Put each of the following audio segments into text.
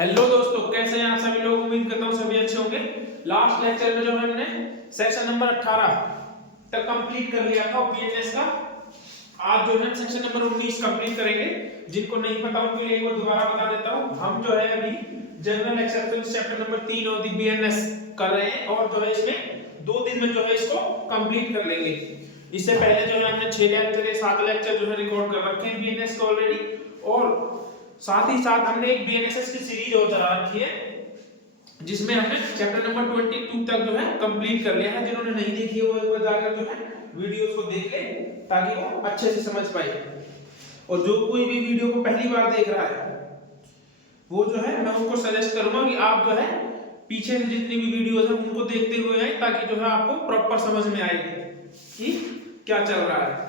Hello दोस्तों, कैसे हैं आप सभी लोग। उम्मीद करता हूँ सभी अच्छे होंगे। लास्ट लेक्चर में जो हमने सेक्शन नंबर 18 तक कंप्लीट कर लिया था बीएनएस का। आज जो है सेक्शन नंबर 19 कंप्लीट करेंगे। जिनको नहीं पता उनके लिए एक बार दोबारा बता देता हूँ। हम जो है अभी जनरल एक्सेप्टेंस चैप्टर नंबर 3 और दी बीएनएस कर रहे हैं और जो है इसमें 2 दिन में जो है इसको कंप्लीट कर लेंगे। इससे पहले जो है हमने 6 लेक्चर या 7 लेक्चर जो है रिकॉर्ड कर रखे हैं बीएनएस को ऑलरेडी, और साथ ही साथ हमने एक बीएनएसएस की सीरीज और चला रखी है जिसमें हमने चैप्टर नंबर 22 तक जो है कंप्लीट कर लिया है। जिन्होंने नहीं देखी है वो एक बार जाकर जो है वीडियोस को देख ले ताकि वो अच्छे से समझ पाए। और जो कोई भी वीडियो को पहली बार देख रहा है वो जो है मैं उनको सजेस्ट करूंगा कि आप जो है पीछे से जितनी भी वीडियोस है उनको देखते हुए आए ताकि जो है आपको प्रॉपर समझ में आए कि क्या चल रहा है।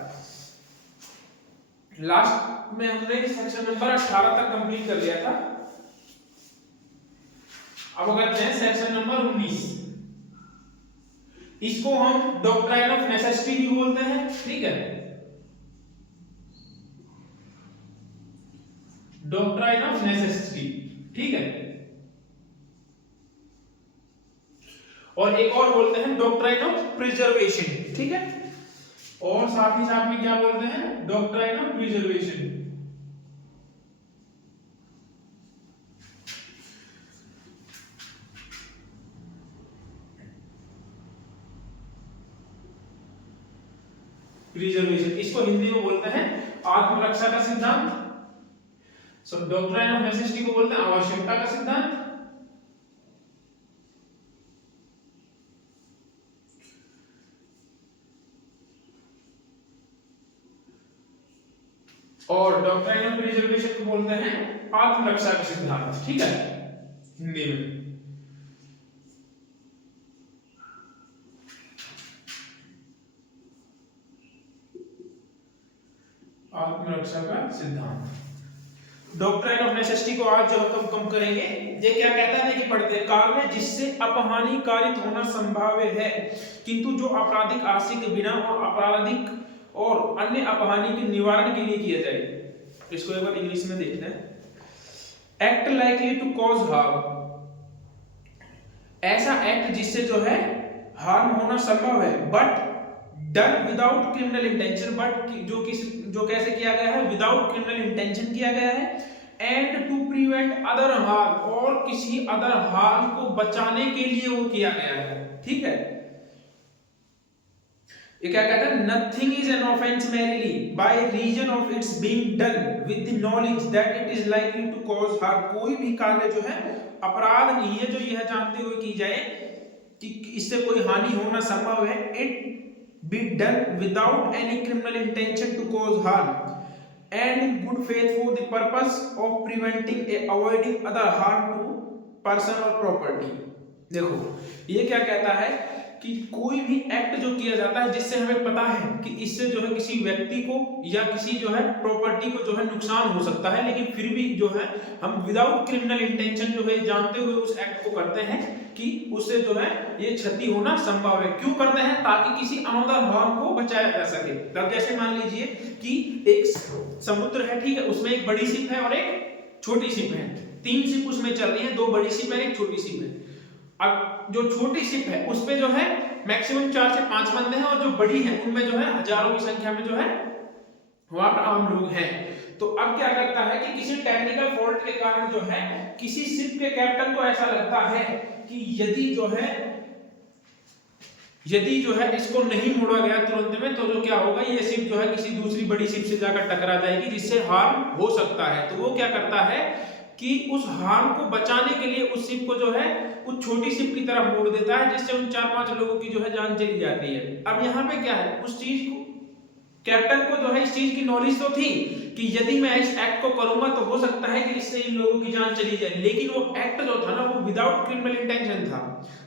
लास्ट में हमने सेक्शन नंबर 18 तक कंप्लीट कर लिया था। अब अगर हैं सेक्शन नंबर 19, इसको हम डॉक्ट्राइन ऑफ नेसेसिटी भी बोलते हैं। ठीक है, डॉक्ट्राइन ऑफ नेसेसिटी। ठीक है, और एक और बोलते हैं डॉक्ट्राइन ऑफ प्रिजर्वेशन। ठीक है, और साथ ही साथ में क्या बोलते हैं, डॉक्ट्राइन ऑफ प्रिजर्वेशन। प्रिजर्वेशन इसको हिंदी में बोलते हैं आत्मरक्षा का सिद्धांत। सो डॉक्ट्राइन ऑफ नेसेसिटी को बोलते हैं आवश्यकता का सिद्धांत। और डॉक्ट्राइन ऑफ प्रिजर्वेशन को बोलते हैं आत्मरक्षा का सिद्धांत। ठीक है, हिंदी में। आत्मरक्षा का सिद्धांत। डॉक्ट्राइन ऑफ नेसेसिटी को आज जब हम कम करेंगे, ये क्या कहता है कि पढ़ते काल में जिससे अपहानि कारित होना संभाव्य है किंतु जो आपराधिक आशय के बिना और आपराधिक और अन्य अपहानि के निवारण के लिए किया जाए। इसको एक बार इंग्लिश में देखते हैं। Act likely to cause harm, ऐसा एक्ट जिससे जो है हार्म होना संभव है, but done without criminal intention, but जो कैसे किया गया है, विदाउट क्रिमिनल इंटेंशन किया गया है। And to prevent other harm, और किसी अदर हार्म को बचाने के लिए वो किया गया है। ठीक है, ये क्या कहता है, nothing is an offence merely by reason of its being done with the knowledge that it is likely to cause harm. कोई भी कार्य जो है अपराध नहीं है जो यह जानते हुए की जाए कि इससे कोई हानि होना संभव है। It be done without any criminal intention to cause harm and in good faith for the purpose of preventing a avoiding other harm to person or property। देखो ये क्या कहता है कि कोई भी एक्ट जो किया जाता है जिससे हमें पता है कि इससे जो है किसी व्यक्ति को या किसी जो है प्रॉपर्टी को जो है नुकसान हो सकता है, लेकिन फिर भी जो है हम विदाउट क्रिमिनल इंटेंशन जो है जानते हुए उस एक्ट को करते हैं कि उससे जो है ये क्षति होना संभव है। क्यों करते हैं, ताकि किसी अनदर हार्म को बचाया जा सके। तब जैसे मान लीजिए कि एक समुद्र है, ठीक है, उसमें एक बड़ी शिप है और एक छोटी शिप है। 3 शिप उसमें चल रही है, 2 बड़ी शिप है, एक छोटी शिप है। अब जो छोटी शिप है उस पे जो है मैक्सिमम 4 से 5 बंदे हैं, और जो बड़ी है उनमें जो है हजारों की संख्या में जो है वहां पर आम लोग हैं। तो अब क्या करता है कि किसी टेक्निकल फॉल्ट के कारण जो है किसी शिप के कैप्टन को ऐसा लगता है कि यदि जो है इसको नहीं मोड़ा गया तुरंत में तो जो क्या होगा, ये शिप जो है किसी दूसरी बड़ी शिप से जाकर टकरा जाएगी जिससे हार्म हो सकता है। तो वो क्या करता है कि उस हार्म को बचाने के लिए उस शिप को जो है उस छोटी शिप की तरफ मोड़ देता है, जिससे उन 4-5 लोगों की जो है जान चली जाती है। अब यहाँ पे क्या है, उस चीज को कैप्टन को जो है इस चीज की नॉलेज तो थी कि यदि मैं इस एक्ट को करूंगा तो हो सकता है कि इससे इन लोगों की जान चली जाए, लेकिन वो एक्ट जो था ना वो विदाउट क्रिमिनल इंटेंशन था,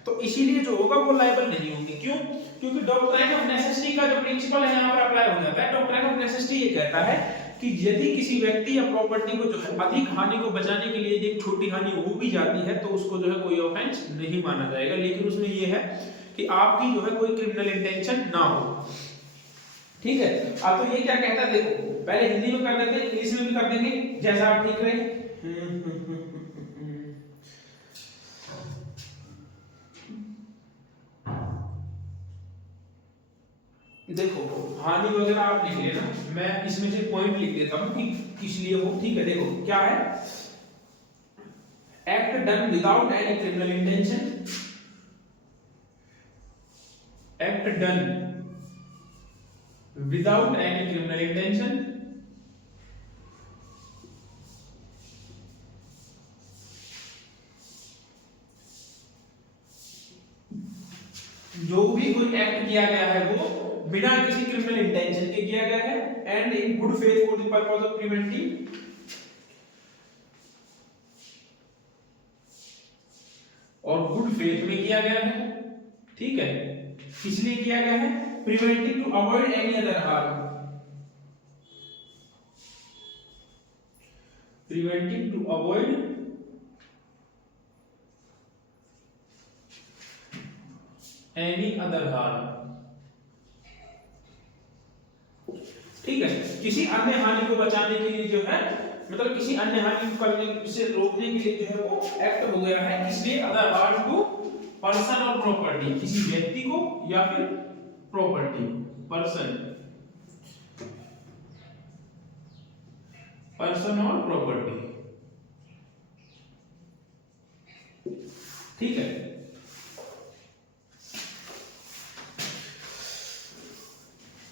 तो इसीलिए जो होगा वो लायबल नहीं होंगे। क्यों? क्योंकि डॉक्ट्राइन ऑफ नेसेसिटी का जो प्रिंसिपल है यहाँ पर अप्लाई हो जाता है। डॉक्ट्राइन ऑफ नेसेसिटी ये कहता है कि यदि किसी व्यक्ति या प्रॉपर्टी को जो है अधिक हानि को बचाने के लिए एक छोटी हानि हो भी जाती है तो उसको जो है कोई ऑफेंस नहीं माना जाएगा, लेकिन उसमें ये है कि आपकी जो है कोई क्रिमिनल इंटेंशन ना हो। ठीक है, अब तो ये क्या कहता है, देखो पहले हिंदी में कर देते हैं, इंग्लिश में भी कर देंगे जैसा आप ठीक रहे। हानि वगैरह आप लिख लेना, मैं इसमें से पॉइंट लिख देता हूं कि किस लिए हो। ठीक है, देखो क्या है, act done without any criminal intention, act done without any criminal intention, जो भी कोई एक्ट किया गया है वो बिना किसी क्रिमिनल इंटेंशन के किया गया है, and in good faith for the purpose of preventing, और गुड फेथ में किया गया है। ठीक है, इसलिए किया गया है preventing to avoid any other harm, preventing to avoid any other harm. ठीक है, किसी अन्य हानि को बचाने के लिए जो है, मतलब किसी अन्य हानि को करने से रोकने के लिए जो है वो एक्ट हो गया है, इसलिए अदर हार्म टू पर्सन और प्रॉपर्टी, किसी व्यक्ति को या फिर प्रॉपर्टी, पर्सन और प्रॉपर्टी। ठीक है,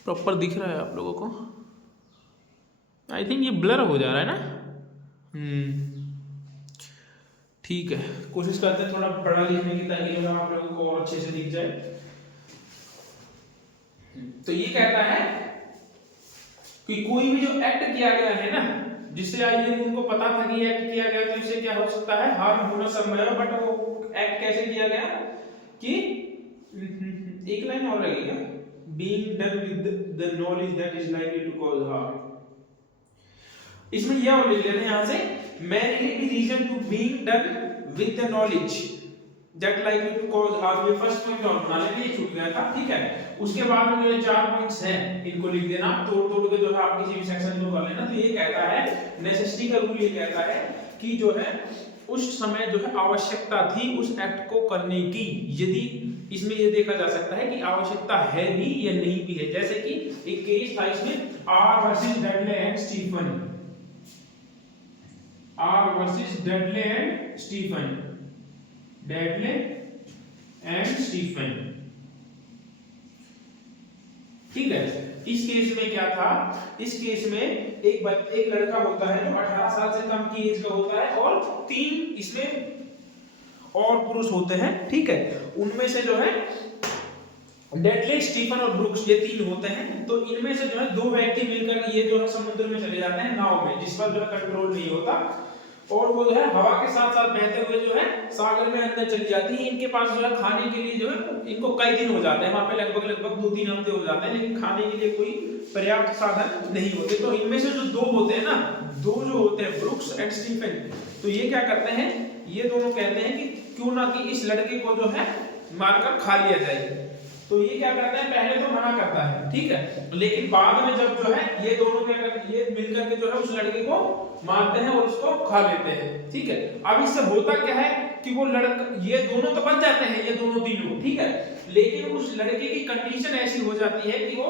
प्रॉपर दिख रहा है आप लोगों को? आई थिंक ये ब्लर हो जा रहा है ना। ठीक है, कोशिश करते हैं थोड़ा बड़ा लिखने की, ताकि जो है आप लोगों को और अच्छे से दिख जाए। तो ये कहता है कि कोई भी जो एक्ट किया गया है ना, जिससे आइए उनको पता था कि एक्ट किया गया, तो इससे क्या हो सकता है, हार्म होना संभव है। बट वो एक्ट कैसे किया गया कि एक लाइन और लगेगा, being done with the knowledge that is likely to cause harm। इसमें यह और लिख लेना यहां से, merely reason to being done with the knowledge that likely to cause harm। ये फर्स्ट पॉइंट और बना लेंगे, ये छूट गया था। ठीक है, उसके बाद में ये 4 पॉइंट्स हैं, इनको लिख देना तोड़ के, जो है आप किसी भी सेक्शन को कर लेना। तो ये कहता है, नेसेसिटी का रूल ये कहता है कि जो है उस समय जो है आवश्यकता थी उस एक्ट को करने की, यदि इसमें ये देखा जा सकता है कि आवश्यकता है भी या नहीं भी है। जैसे कि एक केस था इसमें, R versus Dudley and Stephen, R versus Dudley and Stephen, Dudley and Stephen. ठीक है, इस केस में क्या था, इस केस में एक लड़का होता है जो 18 साल से कम की एज का होता है, और 3 इसमें और पुरुष होते हैं। ठीक है, उनमें से जो है डेडले, स्टीफन और ब्रुक्स, ये 3 होते हैं। तो इनमें से जो है 2 व्यक्ति मिलकर ये जो है समुद्र में चले जाते हैं नाव में, जिस पर जो है कंट्रोल नहीं होता, और वो जो है हवा के साथ साथ बहते हुए जो है सागर में अंदर चली जाती है। इनके पास जो है खाने के लिए जो है इनको कई दिन हो जाते हैं, वहां पे लगभग 2-3 हफ्ते हो जाते हैं, लेकिन खाने के लिए कोई पर्याप्त साधन नहीं होते। तो इनमें से जो 2 होते हैं ना, 2 जो होते हैं ब्रुक्स एंड स्टीफन, तो ये क्या करते हैं, ये दोनों कहते हैं कि क्यों ना कि इस लड़के को जो है मारकर खा लिया जाए। तो ये क्या करता है, पहले तो मना करता है, ठीक है, लेकिन बाद में जब जो है ये दोनों क्या करते हैं, ये मिलकर के जो है उस लड़के को मारते हैं और उसको खा लेते हैं। ठीक है, अब इससे होता क्या है कि वो लड़का, ये दोनों तो बच जाते हैं, ये दोनों तीनों, ठीक है, लेकिन उस लड़के की कंडीशन ऐसी हो जाती है कि वो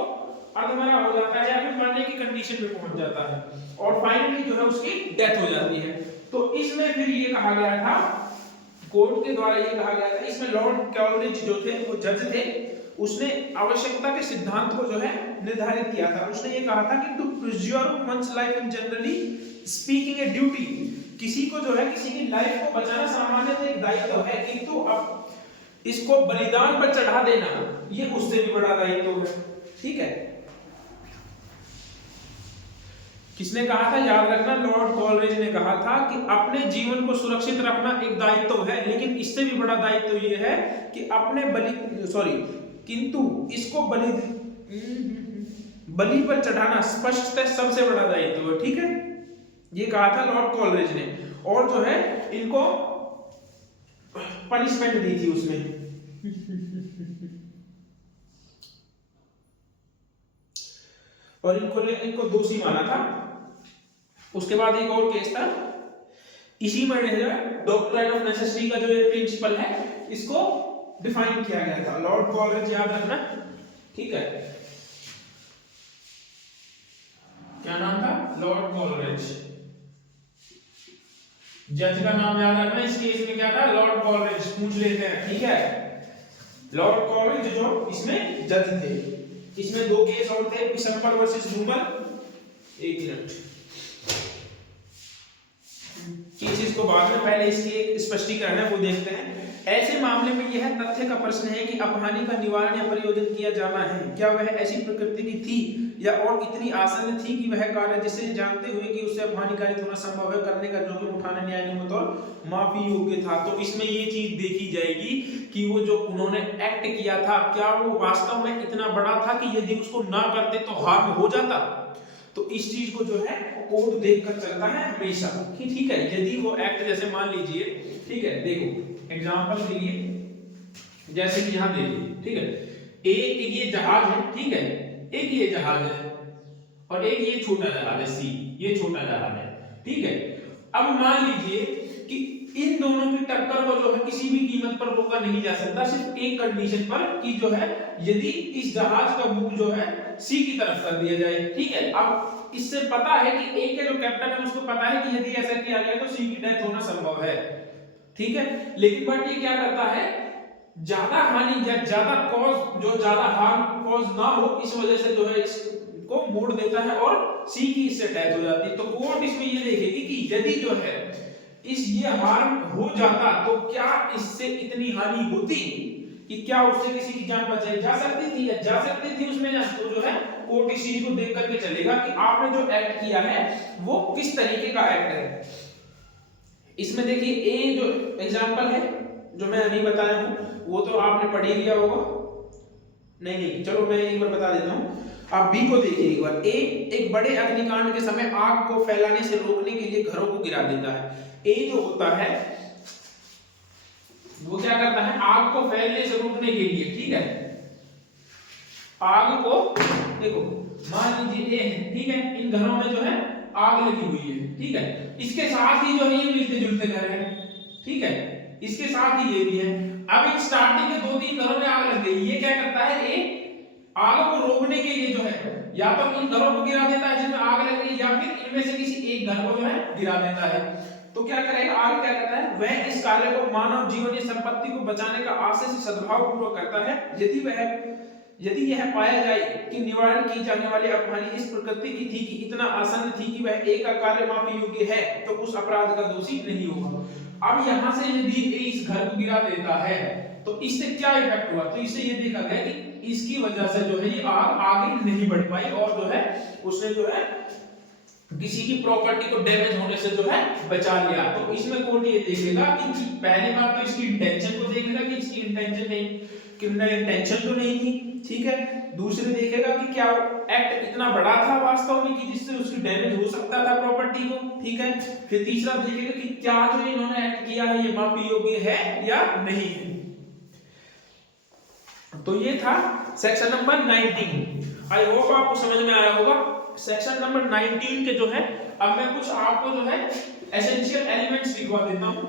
अधमरा हो जाता है या फिर मरने की कंडीशन में पहुंच जाता है, और फाइनली जो है उसकी डेथ हो जाती है। तो इसमें फिर ये कहा गया था, कोर्ट के द्वारा ये कहा गया था, इसमें लॉर्ड कॉलरिज जो थे, वो जज थे, उसने आवश्यकता के सिद्धांत को जो है निर्धारित किया था। उसने ये कहा था कि to preserve one's life in generally speaking a duty, किसी को जो है किसी की लाइफ को बचाना सामान्यतः एक दायित्व है, किंतु अब इसको बलिदान पर चढ़ा देना ये उससे भी बड़ा दायित्व है। ठीक है, किसने कहा था, याद रखना, लॉर्ड कॉलरिज ने कहा था कि अपने जीवन को सुरक्षित रखना एक दायित्व है, लेकिन इससे भी बड़ा दायित्व यह है कि अपने किंतु इसको बलि पर चढ़ाना स्पष्टतः सबसे बड़ा दायित्व है। ठीक है, ये कहा था लॉर्ड कॉलरिज ने, और जो है इनको पनिशमेंट दी थी उसमें। और इनको दोषी माना था। उसके बाद एक और केस था, इसी में डॉक्ट्राइन ऑफ नेसेसिटी का जो ये प्रिंसिपल है इसको डिफाइन किया गया था, लॉर्ड कॉलरिज, याद रखना। ठीक है, क्या नाम था? Lord Coleridge. जज का नाम याद रखना, इस केस में क्या था? Lord Coleridge. पूछ लेते हैं, ठीक है। लॉर्ड कॉलरिज जो इसमें जज थे। इसमें दो केस और थे, बिशम्बर वर्सेस लूमर। एक मिनट, चीज को बाद में, पहले इसकी एक स्पष्टीकरण है वो देखते हैं। ऐसे मामले में यह तथ्य का प्रश्न है कि अपहानि का निवारण या प्रयोजन किया जाना है, क्या वह ऐसी प्रकृति की थी या और इतनी आसन थी कि वह कार्य जिसे जानते हुए कि उससे अपहानिकारित होना संभव है करने का जोखिम उठाना न्याययुक्त और माफी योग्य था। तो इसमें ये चीज देखी जाएगी कि वो जो उन्होंने एक्ट किया था, क्या वो वास्तव में इतना बड़ा था कि यदि उसको ना करते तो हार्म हो जाता। तो इस चीज को जो है कोर्ट देखकर चलता है हमेशा कि ठीक है, यदि वो एक्ट, जैसे मान लीजिए, ठीक है, देखो एग्जांपल के लिए, जैसे कि यहां देखिए, ठीक है, एक ये जहाज है, ठीक है, एक ये जहाज है और एक ये छोटा जहाज है, सी, ये छोटा जहाज है, ठीक है। अब मान लीजिए कि इन दोनों की टक्कर को जो है किसी भी कीमत पर रोका नहीं जा सकता, सिर्फ एक कंडीशन पर कि जो है यदि इस जहाज का मुख जो है सी की तरफ कर दिया जाए, ठीक है। अब इससे पता है कि ए के जो कैप्टन है उसको पता है कि यदि ऐसा किया गया तो सी की डेथ होना संभव है, ठीक है। लेकिन बट ये क्या करता है, ज्यादा हानि या ज्यादा कॉज, जो ज्यादा हार्म कॉज ना हो, इस वजह से जो है इसको मोड़ देता है और सी की इससे डेथ हो जाती है। तो कोर्ट इसमें ये देखेगी कि यदि जो है इस ये हार्म हो जाता तो क्या इससे इतनी हानि होती कि क्या उससे किसी की जान बचाई जा सकती थी या जा सकती थी उसमें, तो जो है कोर्ट इस चीज को देख करके चलेगा कि आपने जो एक्ट किया है वो किस तरीके का एक्ट है। इसमें देखिए ए जो एग्जांपल है जो मैं अभी बताया हूं वो तो आपने पढ़ ही लिया होगा, नहीं चलो मैं एक बार बता देता हूं। आप बी को देखिए एक बार। ए एक बड़े अग्निकांड के समय आग को फैलाने से रोकने के लिए घरों को गिरा देता है। ए जो होता है वो क्या करता है, आग को फैलने से रोकने के लिए, ठीक है, आग को, देखो मान लीजिए ए है, ठीक है, इन घरों में जो है आग लगी हुई है, ठीक है, इसके साथ ही जो है ये मिलते जुलते घर है, ठीक है, इसके साथ ही ये भी है। अब इन स्टार्टिंग के दो तीन घरों में आग लग गई, ये क्या करता है, ए आग को रोकने के लिए जो है या तो इन घरों को गिरा देता है जिनमें आग लग रही है या फिर इनमें से किसी एक घर को जो है गिरा देता है। तो क्या करेगा, आगे क्या करता है, वह इस कार्य को मानव जीवन या संपत्ति को बचाने का आशय से सद्भाव पूर्वक करता है यदि यह पाया जाए कि निवारण की जाने वाली अपहानि इस प्रकृति की थी कि इतना आसान थी कि वह एक का कार्य माफी योग्य है तो उस अपराध का दोषी नहीं होगा। अब यहां से यदि इस घर को गिरा देता है तो इससे क्या इफेक्ट हुआ, तो इससे ये देखा गया कि इसकी वजह से जो है ये आग आगे नहीं बढ़ पाई और जो है उसने जो है किसी की प्रॉपर्टी को डैमेज होने से जो है बचा लिया। तो इसमें कोर्ट ये देखेगा कि पहली बात तो इसकी इंटेंशन को देखेगा कि इसकी इंटेंशन नहीं, क्रिमिनल इंटेंशन तो नहीं थी, ठीक है। दूसरे देखेगा कि क्या एक्ट इतना बड़ा था वास्तव में कि जिससे उसकी डैमेज हो सकता था प्रॉपर्टी को, ठीक है। फिर तीसरा देखेगा कि क्या जो इन्होंने एक्ट किया है ये माफी योग्य है या नहीं है। तो ये था सेक्शन नंबर 19। आई होप आपको समझ में आया होगा। सेक्शन नंबर 19 के जो है अब मैं कुछ आपको जो है एसेंशियल एलिमेंट्स लिखवा देता हूं।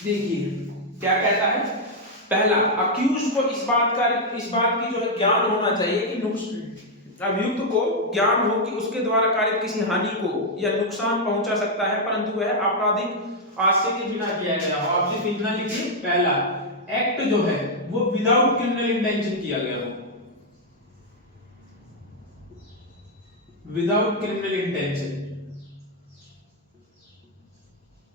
देखिए क्या कहता है, पहला, अक्यूज को इस बात की जो है ज्ञान होना चाहिए कि अभियुक्त को ज्ञान हो कि उसके द्वारा कारित किसी हानि को या नुकसान पहुंचा सकता है परंतु वह आपराधिक आशय के बिना किया गया हो। आप सिर्फ इतना लिखिए, पहला, एक्ट जो है वो विदाउट क्रिमिनल इंटेंशन किया गया हो, विदाउट क्रिमिनल इंटेंशन,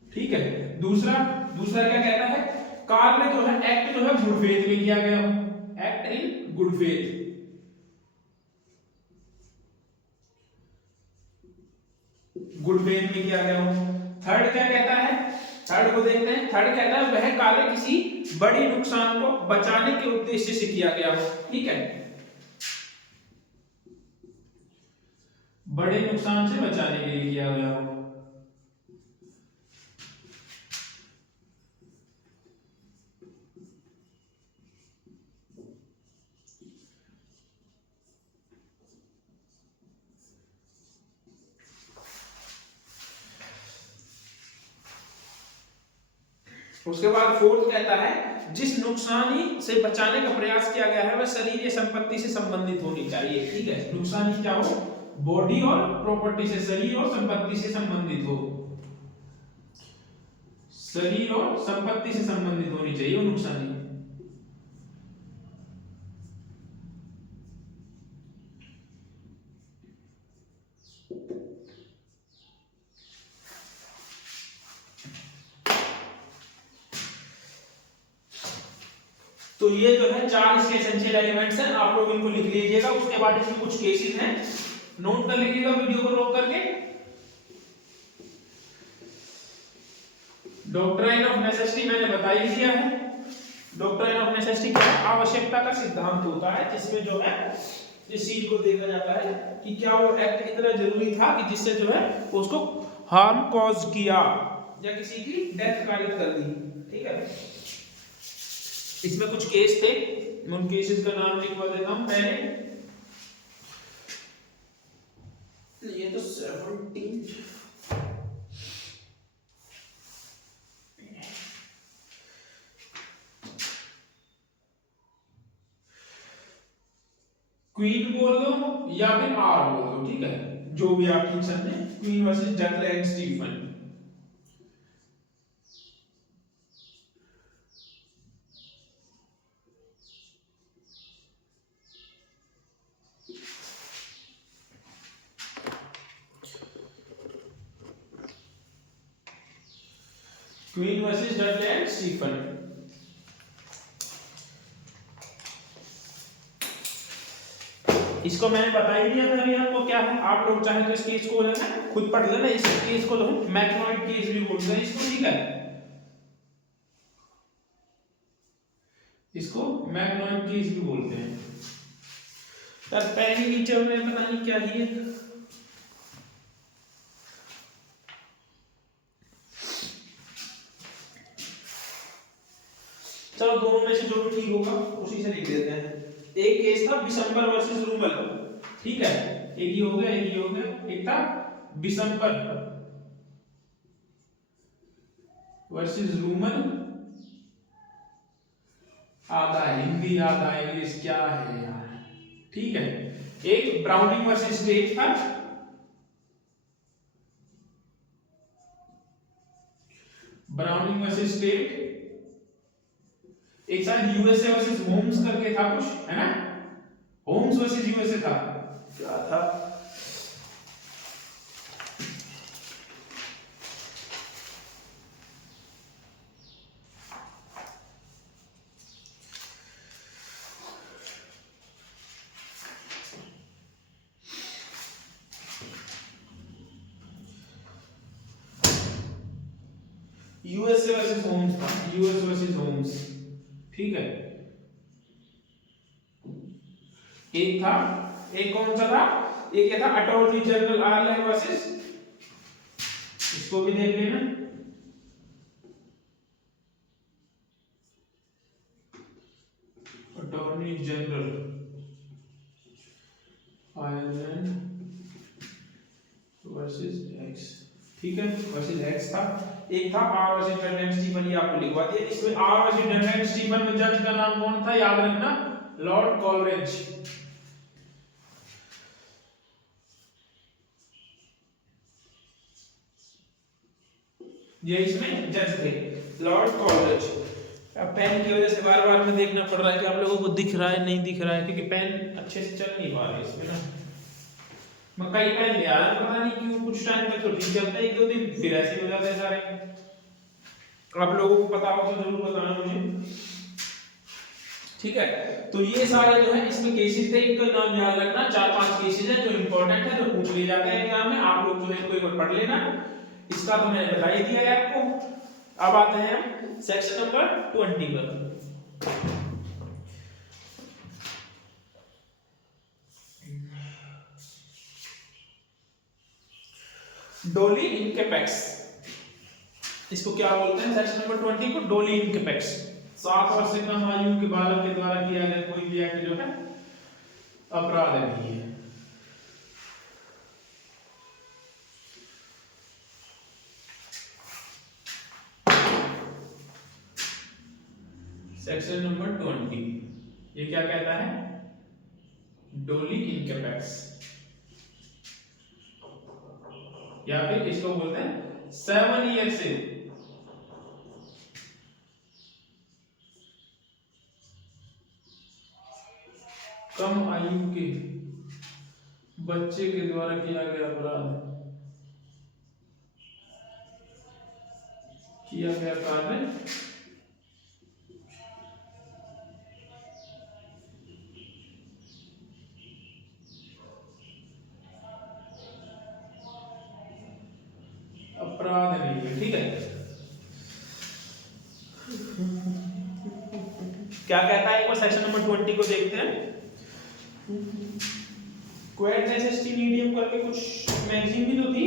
ठीक है। दूसरा क्या कहता है, कार्य जो है एक्ट जो है गुड फेथ में किया गया हो, act in good faith, good faith में किया गया हो। थर्ड क्या कहता है, थर्ड को देखते हैं। थर्ड कहता है वह कार्य किसी बड़ी नुकसान को बचाने के उद्देश्य से किया गया हो, ठीक है, बड़े नुकसान से बचाने के लिए किया गया हो। उसके बाद फोर्थ कहता है जिस नुकसानी से बचाने का प्रयास किया गया है वह शरीर या संपत्ति से संबंधित होनी चाहिए। ठीक है, नुकसानी क्या हो, बॉडी और प्रॉपर्टी से, शरीर और संपत्ति से संबंधित हो, शरीर और संपत्ति से संबंधित होनी चाहिए वो नुकसानी। तो ये जो है चार इसके एसेंशियल एलिमेंट्स हैं, आप लोग इनको लिख लीजिएगा। उसके बाद इसमें कुछ केसेस हैं, नोट कर लीजिएगा वीडियो को रोक करके। डॉक्ट्राइन ऑफ नेसेसिटी मैंने बता ही दिया है। डॉक्ट्राइन ऑफ नेसेसिटी क्या है, आवश्यकता का सिद्धांत होता है जिसमें जो है इस चीज को देखा जाता है कि क्या वो एक्ट इतना जरूरी था कि जिससे जो है उसको हार्म कॉज किया या किसी की डेथ कारित कर दी। ठीक है, इसमें कुछ केस थे, मैं उन केसेस का नाम लिखवा देता हूं। पहले ये तो 17 क्वीन बोल दो या फिर आर बोल दो, ठीक है, जो भी आपकी इच्छा है। Queen versus Dudley and Stephen. Queen versus Dudley and Stephen. इसको मैंने बता ही दिया था अभी आपको क्या है। आप लोग चाहे तो इस केस को जो है खुद पढ़ लेना। इस केस को मैक्नॉइड केस भी बोलते हैं इसको, ठीक है, इसको मैक्नॉइड केस भी बोलते हैं। यार पहले नीचे में पता नहीं क्या ही है। चलो दोनों में से जो भी ठीक होगा उसी से लिख देते हैं। एक केस था बिशंबर वर्सेस रूमल, ठीक है, एक ही हो गया, एक ही हो गया। एक था बिशंबर वर्सेस रूमल, आधा हिंदी आधा इंग्लिश, क्या है यार, ठीक है। एक ब्राउनिंग वर्सेस स्टेट था, ब्राउनिंग वर्सेस स्टेट। एक साथ यूएसए वर्सेस होम्स करके था कुछ, है ना, होम्स वर्सेस यूएसए था, क्या था, यूएसए वर्सेस होम्स था, यूएस वर्सेस होम्स, ठीक है। एक था, एक कौन सा था, एक क्या था, अटॉर्नी जनरल आयरलैंड वर्सेस, इसको भी देख लेना, attorney general Ireland versus x, ठीक है, वर्सेस एक्स था। एक था आर वर्सेस डनलैंड स्टीफन, ये आपको लिखवा दिया। इसमें आर वर्सेस डनलैंड स्टीफन में जज का नाम कौन था, याद रखना, लॉर्ड कॉलरिज। ये इसमें जज थे, लॉर्ड कॉलरिज। अब पेन की वजह से बार बार में देखना पड़ रहा है कि आप लोगों को दिख रहा है नहीं दिख रहा है, क्योंकि पेन अच्छे से चल नहीं पा रहा है इसमें ना। मैं कई पेन ले आया, पता नहीं क्यों, कुछ टाइम तक तो ठीक चलता है, एक दो दिन फिर ऐसे हो जाते हैं सारे। आप लोगों को पता हो तो जरूर बताना मुझे, ठीक है। तो ये सारे जो है इसमें केसेस थे, एक नाम याद रखना, 4-5 केसेस हैं जो इंपॉर्टेंट है, जो पूछ लिए जाते हैं एग्जाम में। आप लोग जो है इनको एक बार पढ़ लेना। इसका तो मैंने बता ही दिया है आपको। अब आते हैं हम सेक्शन नंबर 20 पर। डोली इनकेपेक्स, इसको क्या बोलते हैं, सेक्शन नंबर 20 को डोली इनकेपेक्स। 7 वर्ष से कम आयु के बालक के द्वारा किया गया कोई भी एक्ट जो है अपराध नहीं है। सेक्शन नंबर 20 ये क्या कहता है? डोली इनकैपेक्स, या फिर इसको बोलते हैं 7 ईयर से कम आयु के बच्चे के द्वारा किया गया अपराध, किया गया कार्य अपराध नहीं है। ठीक है, क्या कहता है? एक बार सेक्शन नंबर 20 को देखते हैं। क्वेट नेसेसिटी मीडियम करके कुछ मैगजीन भी तो थी।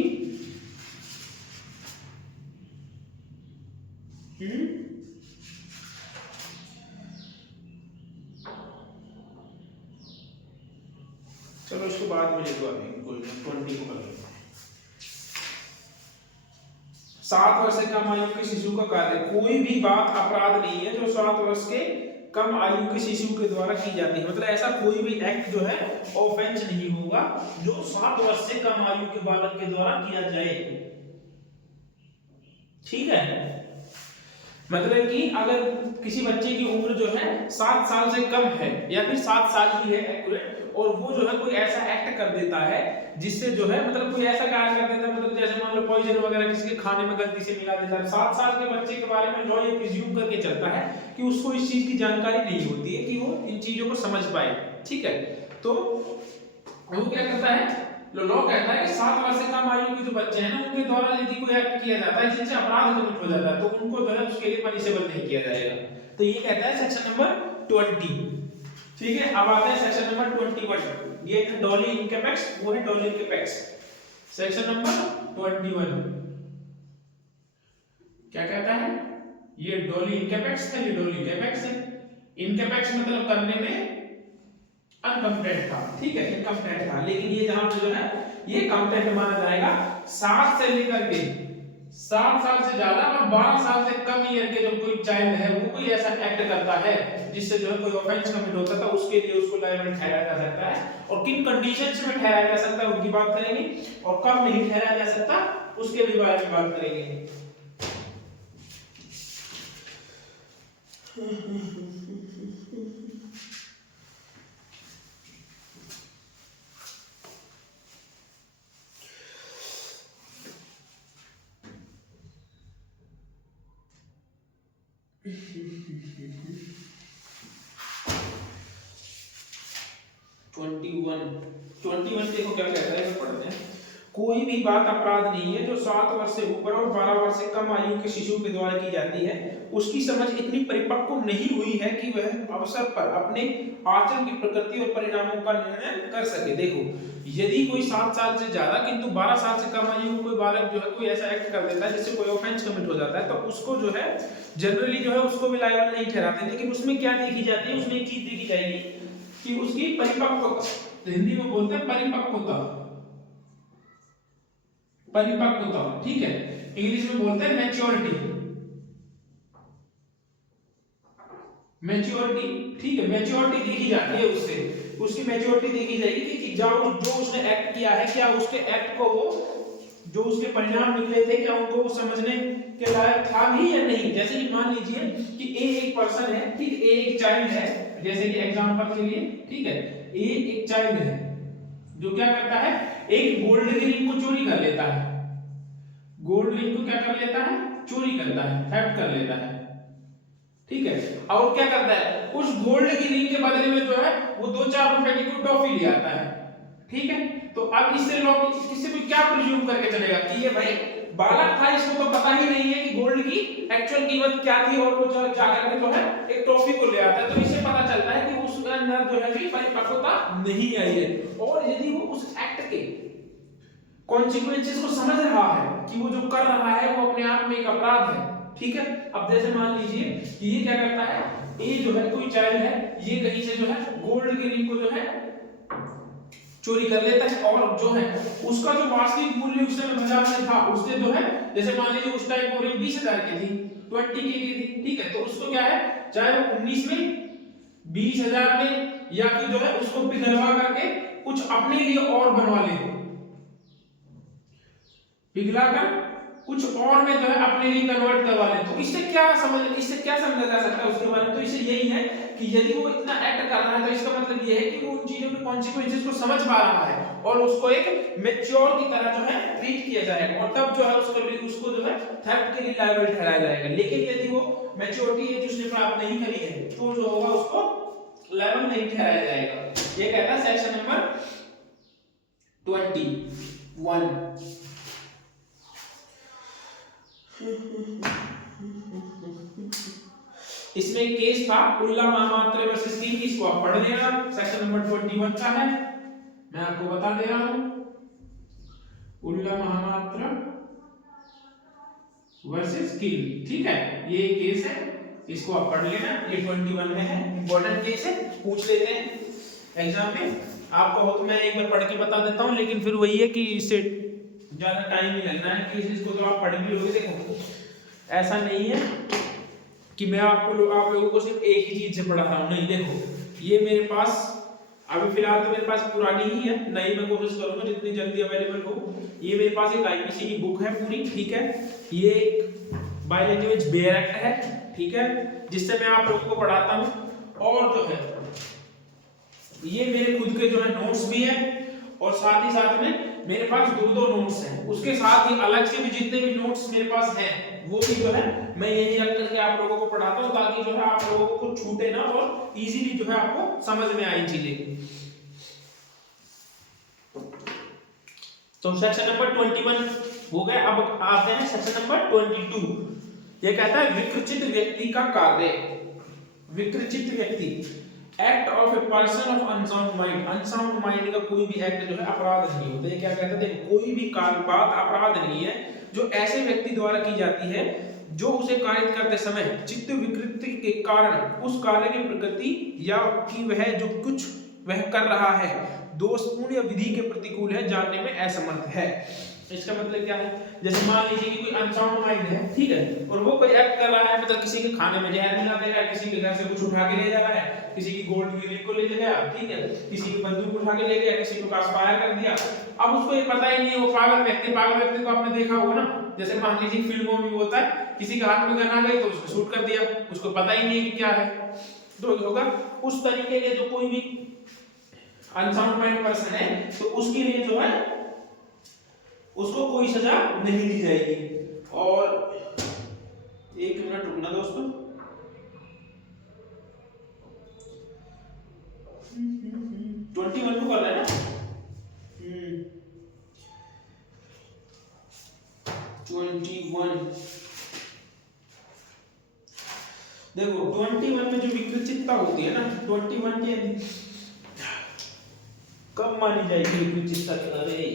चलो इसको बाद में लिखवा देंगे, कोई 20 को कर लेंगे। 7 वर्ष से कम आयु के शिशु का कार्य, कोई भी बात अपराध नहीं है जो 7 वर्ष के कम आयु के शिशु के द्वारा की जाती है। मतलब ऐसा कोई भी एक्ट जो है ऑफेंस नहीं होगा जो 7 वर्ष से कम आयु के बालक के द्वारा किया जाए। ठीक है, मतलब कि अगर किसी बच्चे की उम्र जो है 7 साल से कम है या फिर 7 साल की है एक्यूरेट, और वो जो है कोई ऐसा एक्ट कर देता है जिससे जो है मतलब कोई ऐसा कार्य कर देता है, मतलब जैसे मान लो पॉइजन वगैरह किसी के खाने में गलती से मिला देता है। 7 साल के बच्चे के बारे में लॉ ये प्रिज्यूम करके चलता है कि उसको इस चीज की जानकारी नहीं होती है कि वो इन चीजों को समझ पाए। ठीक है, तो वो क्या करता है, लॉ कहता है कि 7 वर्ष से कम आयु के जो बच्चे हैं ना उनके द्वारा यदि कोई एक्ट किया जाता है जिनसे अपराध कमिट हो जाता है तो उनको जो है उसके लिए पनिशेबल नहीं किया जाएगा। तो ये कहता है सेक्शन नंबर 20। ठीक है, अब आते हैं सेक्शन नंबर 21। ये डोली इनकैपेक्स, वो है डोली इनकैपेक्स। सेक्शन नंबर 21 क्या कहता है? ये डोली इनकैपेक्स है, ये डोली इनकैपेक्स है। इनकैपेक्स मतलब करने में अनकम्प्लीट था। ठीक है, इनकम्प्लीट था, लेकिन ये जहां पे जो है ये कंप्लीट माना जाएगा 7 से लेकर के 7 साल से ज्यादा और 12 साल से कम ईयर के जो कोई चाइल्ड है वो कोई ऐसा एक्ट करता है जिससे जो है कोई ऑफेंस कमिट होता था, उसके लिए उसको लायबल ठहराया जा सकता है। और किन कंडीशंस में ठहराया जा सकता है उनकी बात करेंगे, और कब नहीं ठहराया जा सकता उसके भी बारे में बात करेंगे। 21 देखो क्या कहता है, पढ़ते हैं। कोई भी बात अपराध नहीं है जो 7 वर्ष से ऊपर और 12 वर्ष से कम आयु के शिशु के द्वारा की जाती है। उसकी समझ इतनी परिपक्व नहीं हुई है कि वह अवसर पर अपने आचरण की प्रकृति और परिणामों का निर्णय कर सके। देखो, यदि कोई 7 साल से ज्यादा किंतु 12 साल से कम आयु कोई बालक जो है कोई ऐसा एक्ट कर देता है जिससे कोई ऑफेंस कमिट हो जाता है तो उसको जो है जनरली जो है उसको भी लायबल नहीं ठहराते। लेकिन उसमें क्या देखी जाती है, उसमें एक चीज देखी जाएगी कि उसकी परिपक्वता, हिंदी में बोलते हैं परिपक्वता, परिपक्वता। ठीक है, इंग्लिश में बोलते हैं मैच्योरिटी, मैच्योरिटी। ठीक है, मैच्योरिटी देखी जाती है उससे, उसकी मैच्योरिटी देखी जाएगी कि जो उसने एक्ट किया है क्या उसके एक्ट को वो जो उसके परिणाम निकले थे क्या उनको समझने के लायक था भी या नहीं। जैसे कि मान लीजिए कि ए एक पर्सन है, ठीक, ए एक चाइल्ड है, जैसे कि एग्जांपल के लिए, ठीक है, ए एक चाइल्ड है जो क्या करता है, एक गोल्ड रिंग को चोरी कर लेता है, गोल्ड रिंग को क्या कर लेता है, चोरी करता है, थेफ्ट कर लेता है। ठीक है, और क्या करता है, उस गोल्ड की रिंग के बदले में जो है वो 2-4 रुपए की कोई टॉफी ले आता है। ठीक है, तो अब इससे लोग किसी को क्या प्रिज्यूम करके चलेगा कि ये भाई बालक था, इसको तो पता ही नहीं है कि गोल्ड की एक्चुअल कीमत क्या थी, और वो जाकर के जो है एक टॉफी को ले आता है। तो इससे पता चलता है कि उसके अंदर जो है भी परिपक्वता नहीं आई है। और यदि वो उस एक्ट के कॉन्सिक्वेंसेस को समझ रहा है कि वो जो कर रहा है वो अपने आप में एक अपराध है। ठीक है, अब जैसे मान लीजिए कि ये क्या करता है, ये जो है कोई चाइल्ड है, ये कहीं से जो है गोल्ड की रिंग को जो है चोरी कर लेता है, और जो है उसका जो वास्तविक मूल्य उस समय बाजार में था उससे जो है, जैसे मान लीजिए उस टाइम वो रिंग 20,000 की थी, 20 की थी। ठीक है, तो उसको क्या है चाहे वो 19 में, 20,000 में, या फिर जो है उसको पिघलवा करके कुछ अपने लिए और बनवा ले, पिघलाकर कुछ और में जो है अपने लिए कन्वर्ट करवा ले। तो इससे क्या समझा जा सकता है उसके बारे में? तो इससे यही है कि यदि वो इतना एक्ट कर रहा है तो इसका मतलब ये है कि वो उन चीजों के कॉन्सिक्वेंसेस को समझ पा रहा है और उसको एक मैच्योर की तरह जो है ट्रीट किया जाएगा, और तब जो है उसको जो है थेफ्ट के लिए लायबल ठहराया जाएगा। लेकिन यदि वो मैच्योरिटी एज उसने प्राप्त नहीं करी है तो जो होगा उसको लायबल नहीं ठहराया जाएगा। ये कहता है सेक्शन नंबर 21। इसमें केस था उल्ला महामात्र वर्सेस किंग, इसको आप पढ़ लेना, सेक्शन नंबर 21 का है, मैं आपको बता दे रहा हूं। उल्ला महामात्र वर्सेस किंग, ठीक है, ये केस है, इसको आप पढ़ लेना, ये 21 में है, इंपॉर्टेंट केस है, पूछ लेते हैं एग्जाम में। आपको हो तो मैं एक बार पढ़ के बता देता हूं, लेकिन फिर वही है कि इससे ज्यादा टाइम ही लगना है, केसेस को तो आप पढ़ भी लोगे। देखो ऐसा नहीं है कि मैं आप लोगों को सिर्फ एक ही चीज से पढ़ा रहा हूं, नहीं, देखो ये मेरे पास अभी फिलहाल तो मेरे पास पुरानी ही है, नई मैं कोशिश करूंगा जितनी जल्दी अवेलेबल हो। ये मेरे पास एक आईपीसी की बुक है पूरी, ठीक है, ये एक बाय लैंग्वेज बेयर एक्ट है, ठीक है, जिससे मैं आप लोगों को पढ़ाता हूं। और जो है ये मेरे खुद के जो है नोट्स भी हैं, और साथ ही साथ में मेरे पास दो नोट्स हैं, उसके साथ ही अलग से भी जितने भी नोट्स मेरे पास हैं वो भी जो है मैं यही रख करके आप लोगों को पढ़ाता हूं, ताकि जो है आप लोगों को कुछ छूटे ना और इजीली जो है आपको समझ में आए चीजें। तो सेक्शन नंबर 21 हो गया। अब आते हैं सेक्शन नंबर 22। ये कहता है विकृचित व्यक्ति का कार्य। विकृचित व्यक्ति, act of a person of unsound mind. Unsound mind का कोई भी एक्ट जो है अपराध नहीं होता है। क्या कहते हैं? देखो कोई भी बात अपराध नहीं है जो ऐसे व्यक्ति द्वारा की जाती है जो उसे कार्य करते समय चित्त विकृति के कारण उस कार्य की प्रकृति या कि वह जो कुछ वह कर रहा है दोषपूर्ण या विधि के प्रतिकूल है जानने में असमर्थ है। इसका मतलब क्या है? जैसे मान लीजिए कि कोई अनसाउंड माइंड है, ठीक है, और वो कोई एक्ट कर रहा है, मतलब किसी के खाने में जहर मिला दे रहा है, किसी के घर से कुछ उठा के ले जा रहा है, किसी की गोल्ड की रिंग को ले गया, ठीक है, किसी की बंदूक उठा के ले गया, किसी को फायर कर दिया। अब उसको ये पता ही नहीं है, वो पागल व्यक्ति को आपने देखा होगा ना, जैसे मान लीजिए फिल्मों में होता है, किसी के हाथ में गन आ गई तो उसको शूट कर दिया, उसको पता ही नहीं है कि क्या है, तो होगा उस तरीके के जो कोई भी अनसाउंड माइंड पर्सन है तो उसके लिए जो है उसको कोई सजा नहीं दी जाएगी। और एक मिनट रुकना दोस्तों, 21 को कर रहा है ना, 21 देखो 21 में जो विकृचितता होती है ना, 21 के कब मानी जाएगी विकृचितता? अरे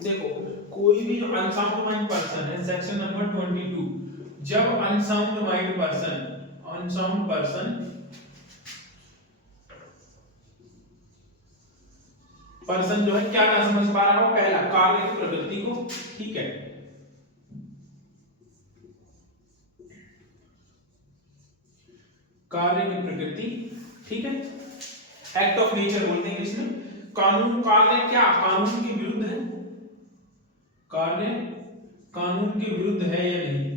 देखो कोई भी जो अनसाउंड माइंड पर्सन है, सेक्शन नंबर 22, जब अनसाउंड माइंड पर्सन जो है क्या ना समझ पा रहा हो, पहला कार्य की प्रकृति को, ठीक है, कार्य की प्रकृति, ठीक है, एक्ट ऑफ नेचर बोलते हैं इसमें। कार्य क्या कानून के विरुद्ध है? कार्य कानून के विरुद्ध है या नहीं?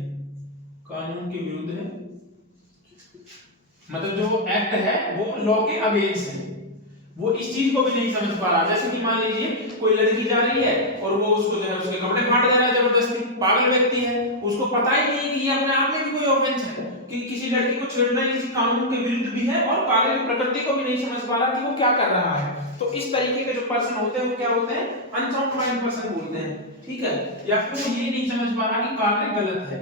कानून के विरुद्ध है, मतलब जो एक्ट है वो लॉ के अगेंस्ट है, वो इस चीज को भी नहीं समझ पा रहा। जैसे कि मान लीजिए कोई लड़की जा रही है और वो उसको जो है उसके कपड़े फाड़ दे रहा है जबरदस्ती, पागल व्यक्ति है, उसको पता ही नहीं कि ये अपने आप में भी कोई ऑफेंस है, कि किसी लड़की को छेड़ना किसी कानून के विरुद्ध भी है, और कार्य की प्रकृति को भी नहीं समझ पा रहा कि वो क्या कर रहा है। तो इस तरीके के जो पर्सन होते हैं वो क्या होते हैं? अनसाउंड माइंड पर्सन बोलते हैं, ठीक है। या फिर वो ये नहीं समझ पा रहा कि कार्य गलत है,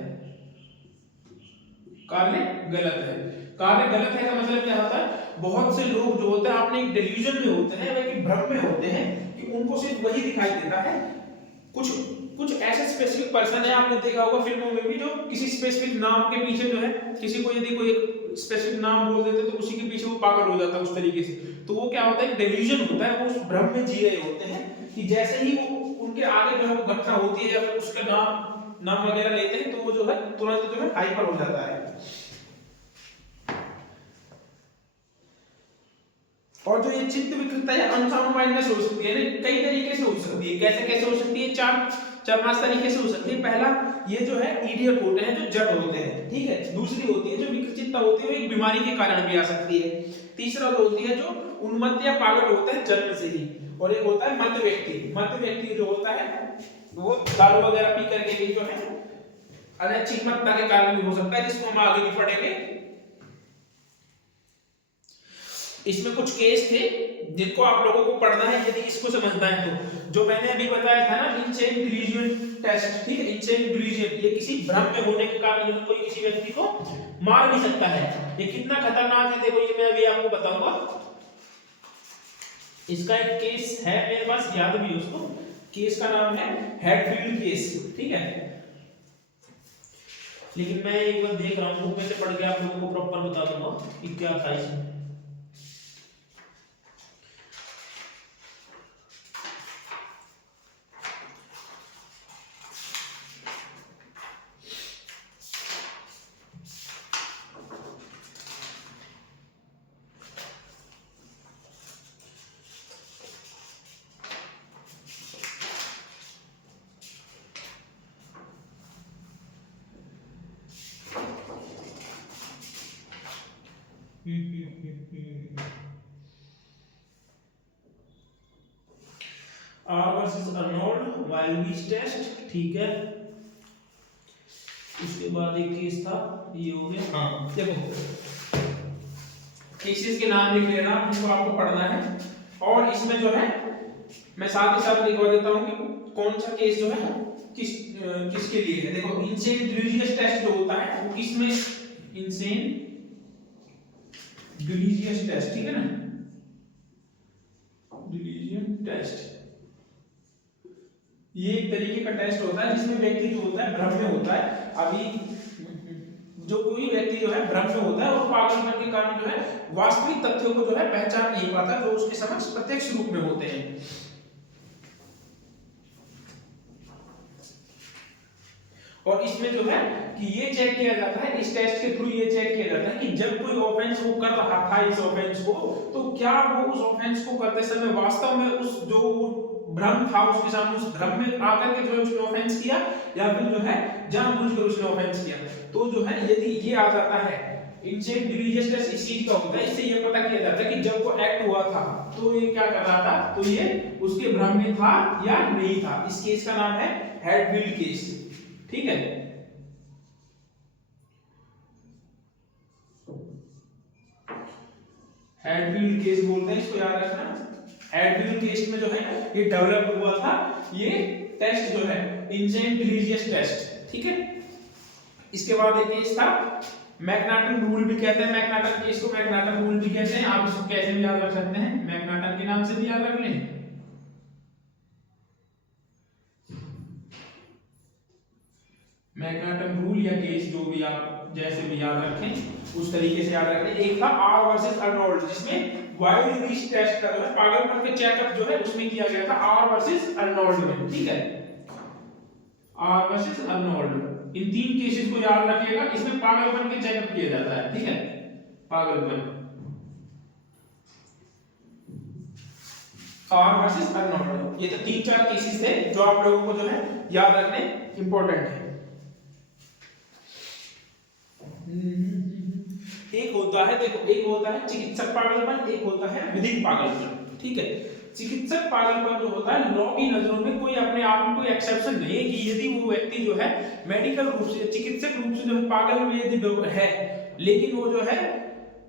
कार्य गलत है। कार्य गलत है का मतलब क्या होता है? बहुत से लोग जो होते हैं अपने एक डिल्यूजन में होते हैं, वे एक भ्रम में होते हैं कि उनको सिर्फ वही दिखाई देता है। कुछ ऐसे स्पेसिफिक पर्सन है, आपने देखा होगा फिल्मों में भी, जो किसी स्पेसिफिक नाम के पीछे जो है किसी को यदि कोई स्पेसिफिक नाम बोल देते तो उसी के पीछे वो पागल हो जाता है उस तरीके से। तो वो क्या होता है, डेल्यूजन होता है, वो उस भ्रम में जी रहे होते हैं कि जैसे ही वो उनके आगे जो है वो घटना होती है या फिर उसका नाम वगैरह लेते हैं तो वो जो है तुरंत जो है हाइपर हो जाता है। और जो ये चित्त विकृतता या अनसाउंड माइंडनेस हो सकती है ना, कई तरीके से हो सकती है। कैसे कैसे हो सकती है, चार पांच तरीके से हो सकती है। पहला, ये जो है इडियट होते हैं, जो जड़ होते हैं, ठीक है। दूसरी होती है जो विकृतता होती है, वो एक बीमारी के कारण भी आ सकती है। तीसरा जो होती है जो उन्मत्त या पागल होता है जन्म से ही। और एक होता है मध्य व्यक्ति। मध्य व्यक्ति जो होता है वो दारू वगैरह पी करके भी जो है अनैच्छिकता के कारण भी हो सकता है, जिसको हम आगे नहीं पढ़ेंगे। इसमें कुछ केस थे जिनको आप लोगों को पढ़ना है यदि इसको समझना है तो। जो मैंने अभी बताया था ना, इंसेन डिल्यूजन टेस्ट, ठीक है। इंसेन डिल्यूजन ये किसी भ्रम में होने के कारण जो कोई किसी व्यक्ति को मार भी सकता है। ये कितना खतरनाक है देखो, ये मैं अभी आपको बताऊंगा। इसका एक केस है मेरे पास, याद भी है उसको। केस का नाम है हैडफील्ड केस, ठीक है। लेकिन मैं एक बार देख रहा हूँ बुक में से पढ़ के आप लोगों को प्रॉपर बता दूंगा कि क्या था इसमें। R versus Arnold wild test, ठीक है। उसके बाद एक केस था, ये हो गया। हाँ देखो, केसेस के नाम लिख लेना, इसको आपको पढ़ना है। और इसमें जो है मैं साथ ही साथ लिखवा देता हूँ कि कौन सा केस जो है किसके लिए है। देखो, इंसेन डिलीजियस टेस्ट जो होता है वो किसमें, इंसेन डिलीजियस टेस्ट, ठीक है ना, डिलीजियस टेस्ट। ये एक तरीके का टेस्ट होता है जिसमें व्यक्ति जो होता है भ्रम में होता है। अभी जो कोई व्यक्ति जो है भ्रम में होता है और पागलपन के कारण जो है वास्तविक तथ्यों को जो है पहचान नहीं पाता, जो उसके समक्ष प्रत्यक्ष रूप में होते हैं। और इसमें जो है कि ये चेक किया जाता है, इस टेस्ट के थ्रू ये चेक किया जाता है कि जब कोई ऑफेंस वो कर रहा था इस ऑफेंस को, तो क्या वो उस ऑफेंस को करते समय वास्तव में उस जो भ्रम था उसके सामने, उस भ्रम में आकर के जो उसने ऑफेंस किया, या फिर जो है जानबूझकर उसने ऑफेंस किया। तो जो है यदि ये आ जाता है, इंसेन डिलीजियस टेस्ट इस चीज का होता है, इससे ये पता किया जाता है कि जब वो एक्ट हुआ था तो ये क्या कर रहा था, तो ये उसके भ्रम में था या नहीं था। इस केस का नाम है हैडफील्ड केस, ठीक है। हैडफील्ड केस बोलते हैं इसको, याद रखना। हैडफील्ड केस में जो है ये डेवलप हुआ था ये टेस्ट जो है, इंसेन डिलीजियस टेस्ट, ठीक है। इसके बाद एक केस था मैकनाटन रूल भी कहते हैं, मैकनाटन केस को मैकनाटन रूल भी कहते हैं। आप इसको कैसे भी याद रख सकते हैं, मैकनाटन के नाम से भी याद रख लें। मैकनाटन रूल या केस जो भी आप जैसे भी याद रखें उस तरीके से याद रखें। एक था आर वर्सेस अर्नोल्ड, जिसमें वाइल्ड रीच टेस्ट का जो है पागलपन के चेकअप जो है उसमें किया गया था आर वर्सेस अर्नोल्ड में, ठीक है। आर वर्सेस अर्नोल्ड, इन तीन केसेस को याद रखिएगा। इसमें पागलपन के चेकअप किया जाता है, ठीक है, पागलपन। आर वर्सेस अर्नोल्ड, ये तो तीन चार केसेस थे जो आप लोगों को जो है याद रखने इंपॉर्टेंट है। एक होता है, देखो, एक होता है चिकित्सक पागलपन, एक होता है विधिक पागलपन, ठीक है। चिकित्सक पागलपन जो होता है लॉ की नजरों में कोई अपने आप में कोई एक्सेप्शन नहीं है कि यदि वो व्यक्ति जो है मेडिकल रूप से, चिकित्सक रूप से जो है पागल यदि है, लेकिन वो जो है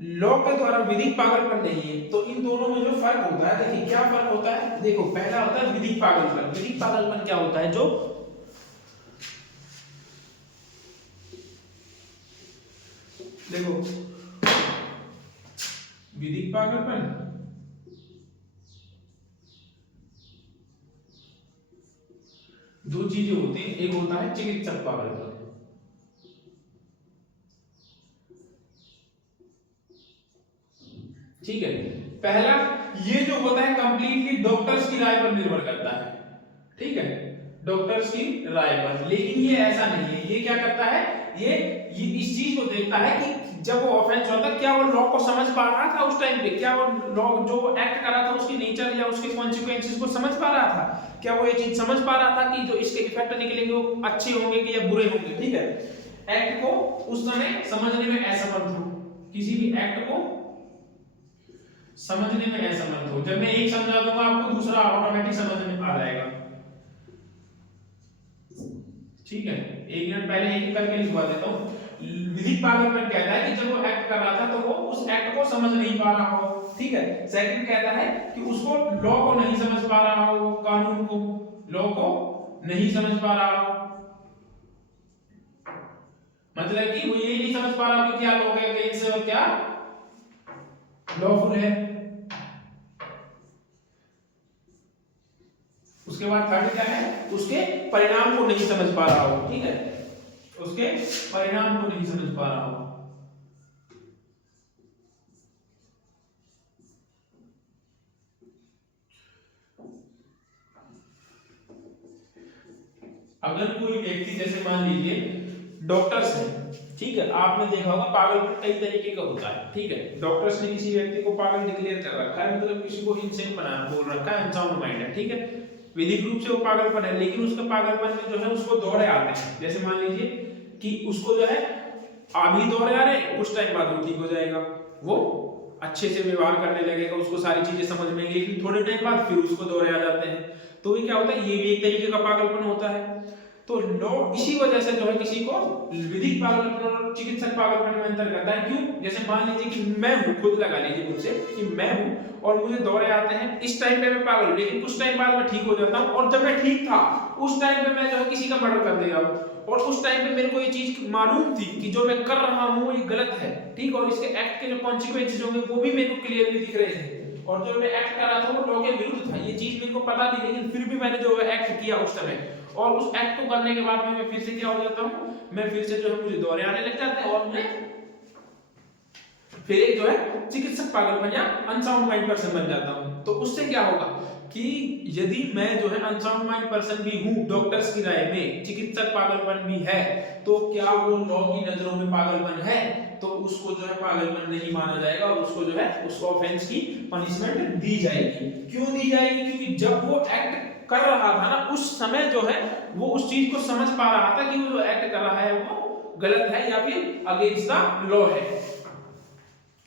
लॉ के द्वारा विधिक पागलपन नहीं है। तो इन दोनों में जो फर्क होता है, देखिए क्या फर्क होता है। देखो, पहला होता है विधिक पागलपन। विधिक पागलपन क्या होता है, जो देखो विधिक पागलपन दो चीजें होती हैं, एक होता है चिकित्सक पागलपन, ठीक है। पहला, ये जो होता है कंप्लीटली डॉक्टर्स की राय पर निर्भर करता है, ठीक है, डॉक्टर्स की राय पर। लेकिन ये ऐसा नहीं है, ये क्या करता है, ये इस चीज को देखता है कि जब वो ऑफेंस होता है, क्या वो लॉ को समझ पा रहा था उस टाइम पे, क्या वो लॉ जो एक्ट कर रहा था उसकी नेचर या उसके कॉन्सिक्वेंसेस को समझ पा रहा था, क्या वो ये चीज समझ पा रहा था कि जो इसके इफेक्ट निकलेंगे वो अच्छे होंगे कि या बुरे होंगे, ठीक है। एक्ट को उस समय समझने में असमर्थ हो, किसी भी एक्ट को समझने में असमर्थ हो। जब मैं एक समझा दूंगा आपको, दूसरा ऑटोमेटिक समझ में आ जाएगा, ठीक है। एक मिनट पहले एक करके लिखवा देता हूं। विधिक पागलपन कहता है कि जब वो एक्ट कर रहा था तो वो उस एक्ट को समझ नहीं पा रहा हो, ठीक है। सेकंड कहता है कि उसको लॉ को नहीं समझ पा रहा हो, कानून को, लॉ को नहीं समझ पा रहा हो, मतलब कि वो ये नहीं समझ पा रहा कि क्या लॉ के अगेंस्ट है और क्या लॉफुल है। उसके बाद थर्ड क्या है, उसके परिणाम को नहीं समझ पा रहा हो, ठीक है, उसके परिणाम को नहीं समझ पा रहा हो। अगर कोई व्यक्ति, जैसे मान लीजिए डॉक्टर्स हैं, ठीक है, आपने देखा होगा पागलपन कई तरीके का होता है, ठीक है। डॉक्टर्स ने किसी व्यक्ति को पागल डिक्लेयर कर रखा है, मतलब किसी को इंसेन बना बोल रखा है, अनसाउंड माइंड है, ठीक है, विधिक रूप से वो पागलपन है, लेकिन उसका पागलपन में जो है उसको दौरे आते हैं। जैसे मान लीजिए कि उसको जो है अभी दौरे आ रहे हैं, कुछ टाइम बाद वो ठीक हो जाएगा, वो अच्छे से व्यवहार करने लगेगा, उसको सारी चीजें समझ में आएंगी, लेकिन थोड़े टाइम बाद फिर उसको दौरे आ जाते हैं। तो ये क्या होता है, ये भी एक तरीके का पागलपन होता है। तो लॉ इसी वजह से जो है किसी को विधिक पागलपन और चिकित्सक पागलपन में अंतर करता है। क्यों? जैसे मान लीजिए कि मैं हूं, खुद लगा लीजिए मुझसे कि मैं हूं और मुझे दौरे आते हैं, इस टाइम पे मैं पागल हूं, लेकिन कुछ टाइम बाद मैं ठीक हो जाता हूं, और जब मैं ठीक था उस टाइम पे मैं जो है किसी का मर्डर कर दे रहा हूं, और उस टाइम पे मेरे को ये चीज मालूम थी कि जो मैं कर रहा हूं ये गलत है, ठीक, और इसके एक्ट के जो कॉन्सिक्वेंसेस होंगे वो भी मेरे को क्लियरली दिख रहे थे, और जो मैं एक्ट कर रहा था वो लॉ के विरुद्ध था, ये चीज मेरे को पता थी, लेकिन फिर भी मैंने जो है एक्ट किया उस समय, और उस एक्ट को करने के बाद में मैं फिर से क्या हो जाता हूं, मैं फिर से जो है मुझे दौरे आने लग जाते हैं, और मैं फिर एक जो है चिकित्सक पागलपन या अनसाउंड माइंड पर्सन बन जाता हूं। तो उससे क्या होगा कि यदि मैं जो है अनसाउंड माइंड पर्सन भी हूं, डॉक्टर्स की राय में चिकित्सक पागलपन भी है, तो क्या वो लॉ की नजरों में पागलपन है, तो उसको जो है पागलपन नहीं माना जाएगा, और उसको जो है उसको ऑफेंस की पनिशमेंट दी जाएगी। क्यों दी जाएगी? क्योंकि जब वो एक्ट कर रहा था ना, उस समय जो है वो उस चीज को समझ पा रहा था कि वो जो एक्ट कर रहा है वो गलत है या फिर अगेंस्ट द लॉ है,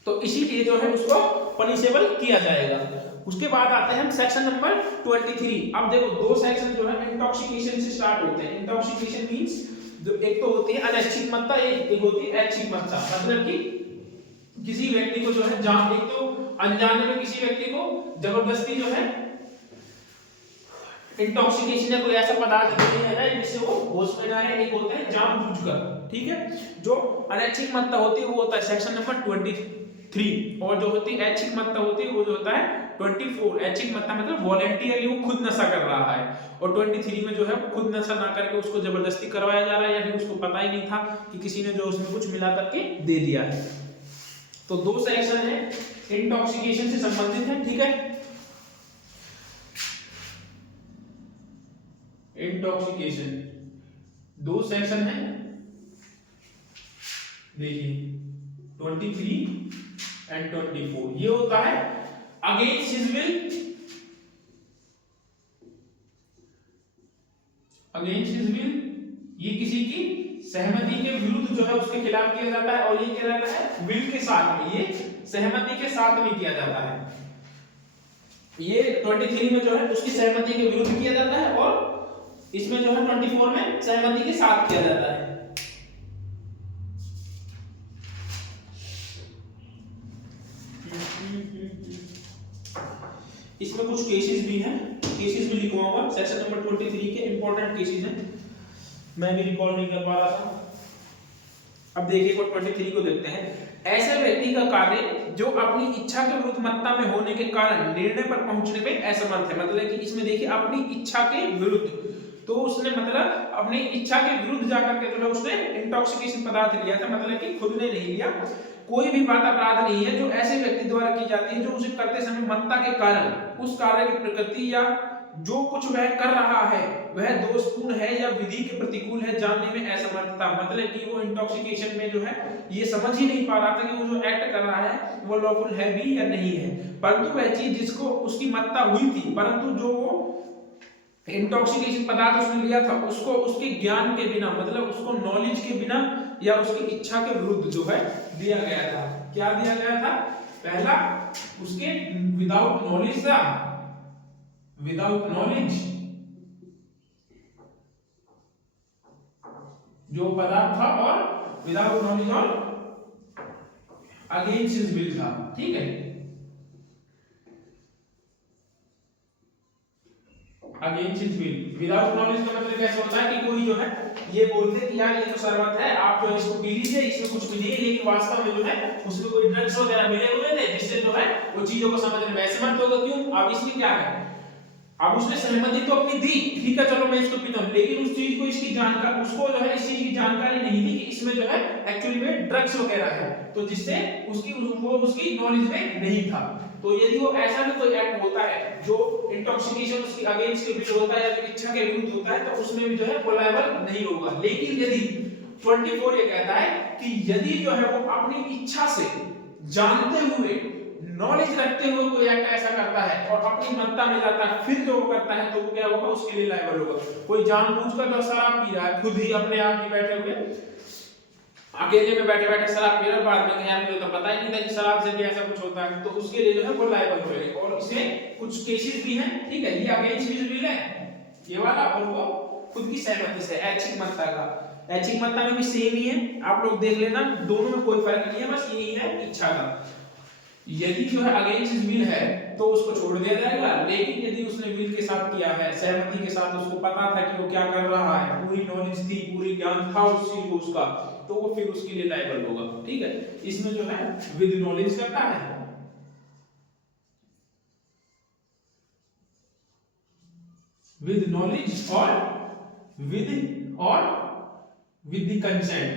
तो इसीलिए जो है उसको पनिशेबल किया जाएगा। उसके बाद आते हैं हम सेक्शन नंबर 23। अब देखो दो सेक्शन जो है इंटॉक्सिकेशन से स्टार्ट होते हैं। इंटॉक्सिकेशन मींस जो एक तो होती है अनैच्छिक मत्ता, एक होती है ऐच्छिक मत्ता, मतलब कि किसी व्यक्ति को जो है जान, एक तो अनजाने में किसी व्यक्ति को जबरदस्ती जो है इंटॉक्सिकेशन या कोई ऐसा पदार्थ दे दिया जाए जिससे वो होश में ना आए, एक होता है जानबूझकर, ठीक है। जो अनैच्छिक मत्ता होती है वो होता है सेक्शन नंबर 23, और जो होती है ऐच्छिक मत्ता होती है वो जो होता है 24। ऐच्छिक मत्ता मतलब वॉलंटियरली वो खुद नशा कर रहा है, और 23 में जो है खुद नशा ना करके उसको जबरदस्ती करवाया जा रहा है, या फिर उसको पता ही नहीं था कि किसी ने जो उसमें कुछ मिला करके दे दिया है। तो दो सेक्शन है इंटॉक्सिकेशन से संबंधित है, ठीक है। इंटॉक्सिकेशन दो सेक्शन है, देखिए 23 एंड 24। ये होता है against his will, against his will, ये किसी की सहमति के विरुद्ध जो है उसके खिलाफ किया जाता है, और ये किया जाता है विल के साथ में, ये सहमति के साथ में किया जाता है। ये 23 में जो है उसकी सहमति के विरुद्ध किया जाता है, और इसमें जो है 24 में सहमति के साथ किया जाता है। इसमें कुछ केसेस भी हैं, केसेस भी लिखवाऊंगा, सेक्शन नंबर 23 के इंपॉर्टेंट केसेस हैं, मैं भी रिकॉल नहीं कर पा रहा था। अब देखिए 23 को देखते हैं। ऐसे व्यक्ति का कार्य जो अपनी इच्छा के विरुद्ध मत्ता में होने के कारण निर्णय पर पहुंचने में असमर्थ है, मतलब कि इसमें देखिए अपनी इच्छा के विरुद्ध, तो उसने मतलब अपनी इच्छा के विरुद्ध जाकर के जो है उसने इंटॉक्सिकेशन पदार्थ लिया था, मतलब कि खुद ने नहीं लिया, कोई भी बात अपराध नहीं है जो ऐसे व्यक्ति द्वारा की जाती है जो उसे करते समय मत्ता के कारण उस कार्य की प्रकृति या जो कुछ वह कर रहा है वह दोषपूर्ण है या विधि के प्रतिकूल है जानने में असमर्थता, मतलब कि वो इंटॉक्सिकेशन में जो है ये समझ ही नहीं पा रहा था कि वो जो एक्ट कर रहा है वो लॉफुल है भी या नहीं है, परंतु वह चीज जिसको उसकी मत्ता हुई थी परंतु जो वो इंटॉक्सिकेशन पदार्थ उसने लिया था उसको उसके ज्ञान के बिना, मतलब उसको नॉलेज के बिना या उसकी इच्छा के विरुद्ध जो है दिया गया था। क्या दिया गया था? पहला उसके विदाउट नॉलेज था, विदाउट नॉलेज जो पदार्थ था और विदाउट नॉलेज और अगेंस्ट हिज विल था। ठीक है, against his will. Without knowledge का मतलब कैसे होता है कि कोई जो है ये बोलते कि यार ये तो शरबत है, आप जो इसको पी लीजिए, इसमें कुछ भी नहीं है, लेकिन वास्तव में जो है उसमें कोई ड्रग्स वगैरह मिले हुए थे जिससे जो है वो चीजों को समझने में असमर्थ होगा। क्यों? अब इसमें क्या है, अब उसने सहमति तो अपनी दी, ठीक है चलो मैं इसको पीता हूं, लेकिन उस चीज को इसकी जानकारी उसको जो है इस चीज की जानकारी नहीं थी कि इसमें जो है एक्चुअली में ड्रग्स वगैरह है, तो जिससे उसकी वो उसकी नॉलेज में नहीं था। तो यदि वो ऐसा भी कोई एक्ट होता है जो इंटॉक्सिकेशन उसकी अगेंस्ट के विरुद्ध होता है या इच्छा के विरुद्ध होता है तो उसमें भी जो है वो लायबल नहीं होगा। लेकिन यदि 24 ये कहता है कि यदि जो है वो अपनी इच्छा से जानते हुए नॉलेज रखते हुए कोई एक्ट ऐसा करता है और अपनी मत्ता में जाता है फिर जो वो करता है तो वो क्या होगा, उसके लिए लायबल होगा। कोई जानबूझकर जो शराब पी रहा है खुद ही अपने आप ही बैठे हुए अकेले में बैठे बैठे शराब पी रहा, बाद में यार मुझे तो पता ही नहीं था कि शराब से भी ऐसा कुछ होता है, तो उसके लिए जो है वो लायबल होएगा। और इसमें कुछ केसेस भी हैं, ठीक है, ये अगेंस्ट हिज विल है ये वाला, और वो खुद की सहमति से ऐच्छिक मत्ता का, ऐच्छिक मत्ता में भी सेम ही है, आप लोग देख लेना, दोनों में कोई फर्क नहीं है, बस यही है इच्छा का। यदि जो है अगेंस्ट हिज विल है तो उसको छोड़ दिया जाएगा, लेकिन यदि उसने विल के साथ किया है, सहमति के साथ, उसको पता था कि वो क्या कर रहा है, पूरी नॉलेज थी, पूरी ज्ञान था उस चीज को उसका, तो वो फिर उसके लिए लायबल होगा। ठीक है, इसमें जो है विद नॉलेज करता है, विद नॉलेज और with the consent,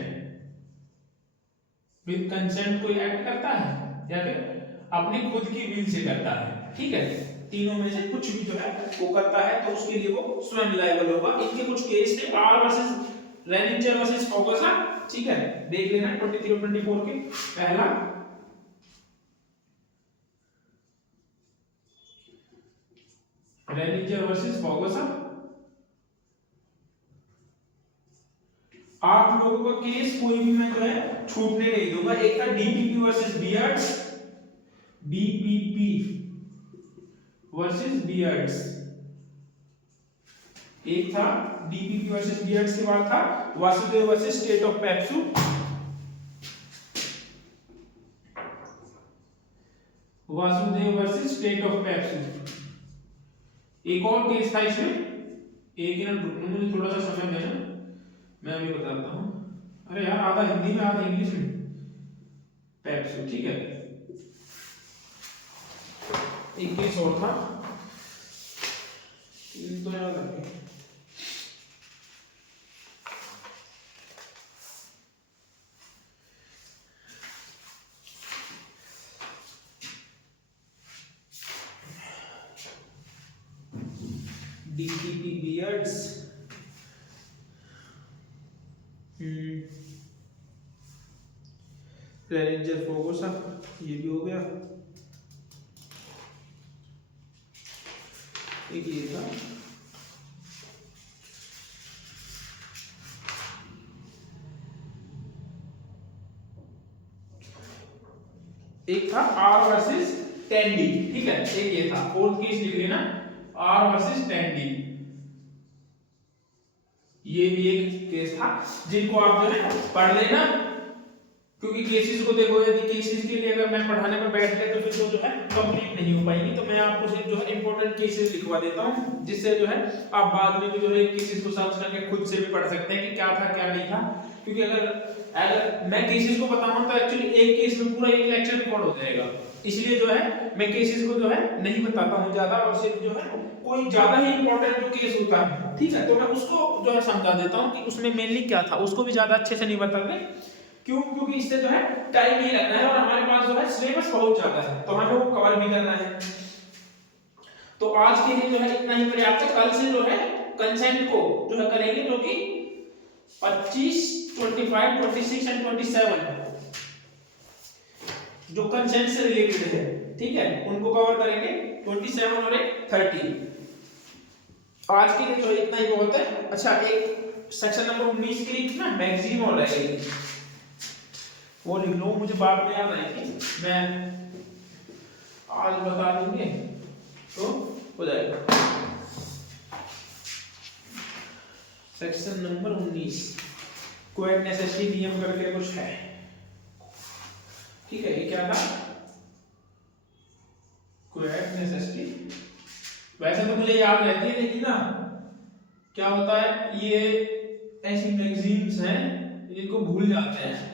with consent कोई एक्ट करता है या फिर अपनी खुद की विल से करता है। ठीक है, तीनों में से कुछ भी जो है वो करता है तो उसके लिए वो स्वयं लायबल होगा। इनके कुछ केस थे, आर वर्सेस रेनिंजर वर्सेस फर्गुसन, ठीक है, देख लेना 23 और 24 के। पहला रेनिंजर वर्सेस फर्गुसन, आप लोगों का केस कोई भी मैं जो है छूटने नहीं दूंगा। एक था DPP versus beards, DPP versus beards, एक था डीपीपी वर्सेस बियर्ड्स, के बाद था Vasudev versus state of PEPSU, Vasudev versus state of PEPSU. एक और केस था इसमें, एक मिनट रुकना, मुझे थोड़ा सा समय देना, मैं अभी बताता हूं। अरे यार आधा हिंदी में आधा इंग्लिश में, पेप्सू, ठीक है। एक केस और था, तो याद रखें, डीपीपी बियर्ड्स, रेनिंजर फर्गुसन, ये भी हो गया। एक ये था, एक था आर वर्सेस टेंडी, ठीक है, एक ये था। फोर्थ केस लिख लेना, आर वर्सेस टेंडी, ये भी एक केस था जिनको आप जो है पढ़ लेना, क्योंकि केसेस को देखो, यदि केसेस के लिए अगर मैं पढ़ाने में बैठ गया तो फिर तो जो है कंप्लीट नहीं हो पाएगी। तो मैं आपको सिर्फ जो है इंपॉर्टेंट केसेस लिखवा देता हूं, जिससे जो है आप बाद में भी जो है केसेस को सर्च करके खुद से भी पढ़ सकते हैं कि क्या था क्या नहीं था। क्योंकि अगर मैं केसेस को बताऊं तो एक्चुअली एक केस में पूरा एक लेक्चर रिकॉर्ड हो जाएगा, इसलिए जो है मैं केसेस को जो है नहीं बताता हूं ज्यादा, और सिर्फ जो है कोई ज्यादा ही इंपॉर्टेंट जो केस होता है, ठीक है, तो मैं उसको जो है समझा देता हूं कि उसमें मेनली क्या था, उसको भी ज्यादा अच्छे से नहीं बताते। क्यों? क्योंकि इससे जो है टाइम ही लगना है और हमारे पास जो है सिलेबस बहुत ज्यादा है तो हमें वो कवर भी करना है। तो आज के लिए जो है इतना ही पर्याप्त है। कल से जो है कंसेंट को जो है करेंगे, जो कि 25, 25, 26 एंड 27 जो कंसेंट से रिलेटेड है, ठीक है, उनको कवर करेंगे 27 और एक 30। आज के लिए जो है इतना ही बहुत है। अच्छा, एक सेक्शन नंबर 19 के लिए ना मैक्सिम और रहेगी, वो लिख लो, मुझे बाद में याद आएगी, मैं आज बता दूंगे तो हो जाएगा। सेक्शन नंबर 19 क्वेट नेसेसिटी नियम करके कुछ है, ठीक है। ये क्या था? क्वेट नेसेसिटी, वैसे तो मुझे याद रहती है, लेकिन ना क्या होता है, ये ऐसी मैगजीन्स हैं जिनको भूल जाते हैं।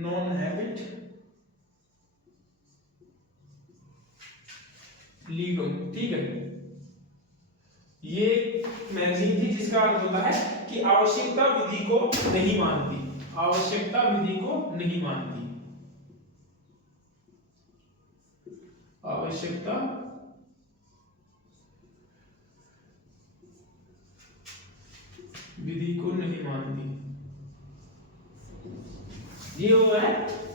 नॉन हैबिट लीगम, ठीक है। ये मैगजीन थी जिसका अर्थ होता है कि आवश्यकता विधि को नहीं मानती, आवश्यकता विधि को नहीं मानती, आवश्यकता विधि को नहीं मानती। ये वो है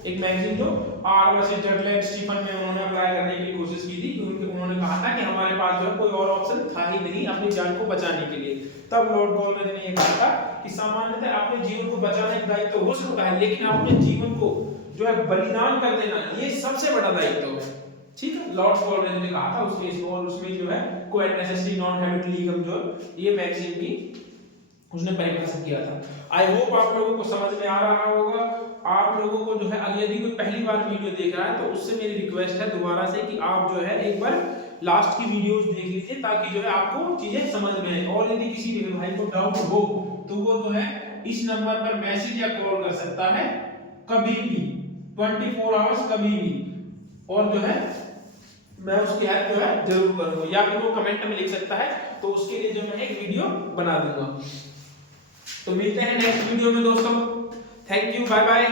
एक मैगजीन जो आर वर्सेस डडले स्टीफन में उन्होंने अप्लाई करने की कोशिश की थी, क्योंकि उन्होंने कहा था कि हमारे पास जो है कोई और ऑप्शन था ही नहीं अपनी जान को बचाने के लिए। तब लॉर्ड कॉलरेज ने ये कहा था कि सामान्यतः अपने जीवन को बचाने का दायित्व हो सकता है, लेकिन अपने जीवन को जो है बलिदान कर देना ये सबसे बड़ा दायित्व है, ठीक है। लॉर्ड कॉलरेज ने कहा था उसके, और उसमें जो है क्वेट नेसेसिटी नॉन हैबिट लीगम जो ये मैगजीन की उसने परिभाषित किया था। आई होप आप लोगों को समझ में आ रहा होगा। आप लोगों को जो है अगर यदि कोई पहली बार वीडियो देख रहा है तो उससे मेरी रिक्वेस्ट है दोबारा से कि आप जो है एक बार लास्ट की वीडियोस देख लीजिए, ताकि जो है आपको चीजें समझ में आए। और यदि किसी भी भाई को डाउट हो तो वो जो है इस नंबर पर मैसेज या कॉल कर सकता है कभी भी, 24 आवर्स कभी भी, और जो है मैं उसकी हेल्प जो है जरूर करूंगा, या फिर वो कमेंट में लिख सकता है तो उसके लिए जो मैं एक वीडियो बना दूंगा। तो मिलते हैं नेक्स्ट वीडियो में दोस्तों। Thank you, bye bye.